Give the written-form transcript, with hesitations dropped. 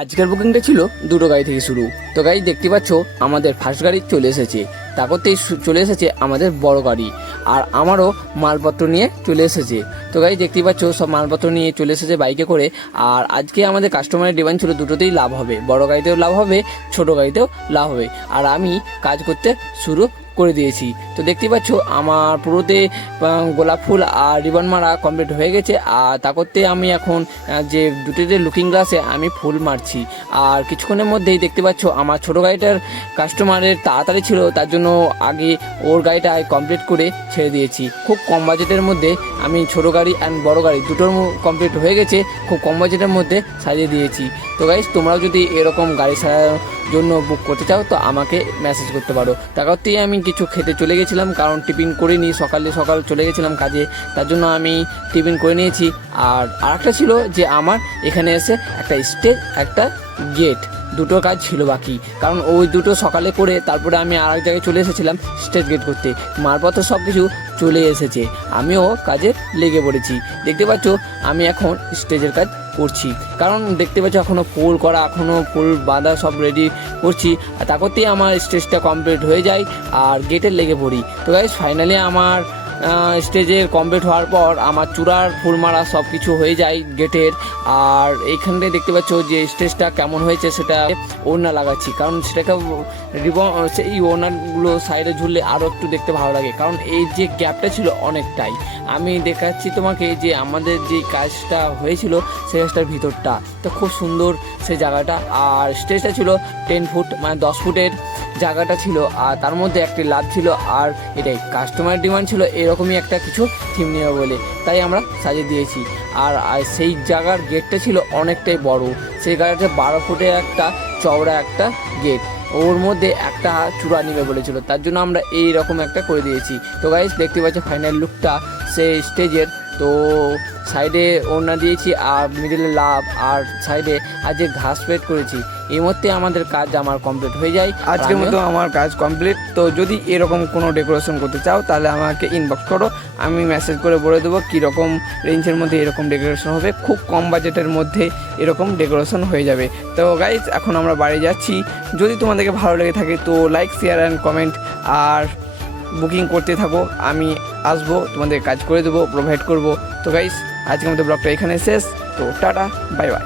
আজকের বুকিংটা ছিল দুটো গাড়ি থেকে শুরু। তো গাড়ি দেখতে পাচ্ছ আমাদের ফার্স্ট গাড়ি চলে এসেছে, তারপরতেই চলে এসেছে আমাদের বড় গাড়ি, আর আমারও মালপত্র নিয়ে চলে এসেছে। তো গাড়ি দেখতে পাচ্ছ সব মালপত্র নিয়ে চলে এসেছে বাইকে করে। আর আজকে আমাদের কাস্টমারের ডিমান্ড ছিল দুটোতেই লাভ হবে, বড় গাড়িতেও লাভ হবে, ছোট গাড়িতেও লাভ হবে। আর আমি কাজ করতে শুরু করে দিয়েছি। তো দেখতে পাচ্ছ আমার পুরোতে গোলাপ ফুল আর রিবন মারা কমপ্লিট হয়ে গেছে। আর তা করতে আমি এখন যে দুটোতে লুকিং গ্লাসে আমি ফুল মারছি। আর কিছুক্ষণের মধ্যেই দেখতে পাচ্ছ আমার ছোট গাড়িটার কাস্টমারের তাড়াতাড়ি ছিল, তার জন্য আগে ওর গাড়িটা কমপ্লিট করে ছেড়ে দিয়েছি। খুব কম বাজেটের মধ্যে আমি ছোট গাড়ি অ্যান্ড বড় গাড়ি দুটোর কমপ্লিট হয়ে গেছে, খুব কম বাজেটের মধ্যে সাজিয়ে দিয়েছি। তো গাইস, তোমরাও যদি এরকম গাড়ি সারানোর জন্য বুক করতে চাও তো আমাকে মেসেজ করতে পারো। তারপরতেই আমি কিছু খেতে চলে গেছিলাম, কারণ টিফিন করিনি, সকাল চলে গেছিলাম কাজে, তার জন্য আমি টিফিন করে নিয়েছি। আর আরেকটা ছিল যে আমার এখানে এসে একটা স্টেজ একটা গেট, দুটো কাজ ছিল বাকি, কারণ ওই দুটো সকালে করে তারপরে আমি আর এক জায়গায় চলে এসেছিলাম স্টেজ গেট করতে। মালপত্র সব কিছু চলে এসেছে, আমিও কাজে লেগে পড়েছি। দেখতে পাচ্ছ আমি এখন স্টেজের কাজ করছি, কারণ দেখতে পাচ্ছ এখনও ফুল করা, এখনও ফুল বাঁধা সব রেডি করছি। আর তারপরতেই আমার স্টেজটা কমপ্লিট হয়ে যায় আর গেটের লেগে পড়ি। তো গাইস, ফাইনালি আমার স্টেজের কমপ্লিট হওয়ার পর আমার চূড়ার ফুল মারা সব কিছু হয়ে যায় গেটের। আর এইখানটায় দেখতে পাচ্ছ যে স্টেজটা কেমন হয়েছে, সেটা ওড়না লাগাচ্ছি, কারণ সেটাকে রিবন সেই ওড়নাগুলো সাইডে ঝুললে আরও একটু দেখতে ভালো লাগে, কারণ এই যে গ্যাপটা ছিল অনেকটাই। আমি দেখাচ্ছি তোমাকে যে আমাদের যে কাজটা হয়েছিল সেই কাজটার ভিতরটা তো খুব সুন্দর সেই জায়গাটা। আর স্টেজটা ছিল 10 ফুট, মানে 10 ফুটের জায়গাটা ছিল, আর তার মধ্যে একটি লাভ ছিল। আর এটাই কাস্টমার ডিমান্ড ছিল এরকমই একটা কিছু থিম নেওয়া বলে, তাই আমরা সাজিয়ে দিয়েছি। আর সেই জায়গার গেটটা ছিল অনেকটাই বড়, সেই গাড়িটা 12 ফুটের একটা চওড়া একটা গেট, ওর মধ্যে একটা চূড়া নিবে বলেছিল, তার জন্য আমরা এই রকম একটা করে দিয়েছি। তো গাইস, দেখতে পাচ্ছ ফাইনাল লুকটা সেই স্টেজের। তো সাইডে ওড়না দিয়েছি আর মিডলে লাভ, আর সাইডে আর যে ঘাস পেট করেছি, এই মধ্যে আমাদের কাজ আমার কমপ্লিট হয়ে যায়। আজকের মতো আমার কাজ কমপ্লিট। তো যদি এরকম কোনো ডেকোরেশন করতে চাও তাহলে আমাকে ইনবক্স করো, আমি মেসেজ করে বলে দেবো কীরকম রেঞ্জের মধ্যে এরকম ডেকোরেশন হবে। খুব কম বাজেটের মধ্যে এরকম ডেকোরেশন হয়ে যাবে। তো গাইজ, এখন আমরা বাড়ি যাচ্ছি। যদি তোমাদেরকে ভালো লেগে থাকে তো লাইক, শেয়ার অ্যান্ড কমেন্ট, আর বুকিং করতে থাকো, আমি আসবো, তোমাদের কাজ করে দেবো, প্রোভাইড করবো। তো গাইজ, আজকের মতো ব্লগটা এখানে শেষ। তো টাটা, বাই বাই।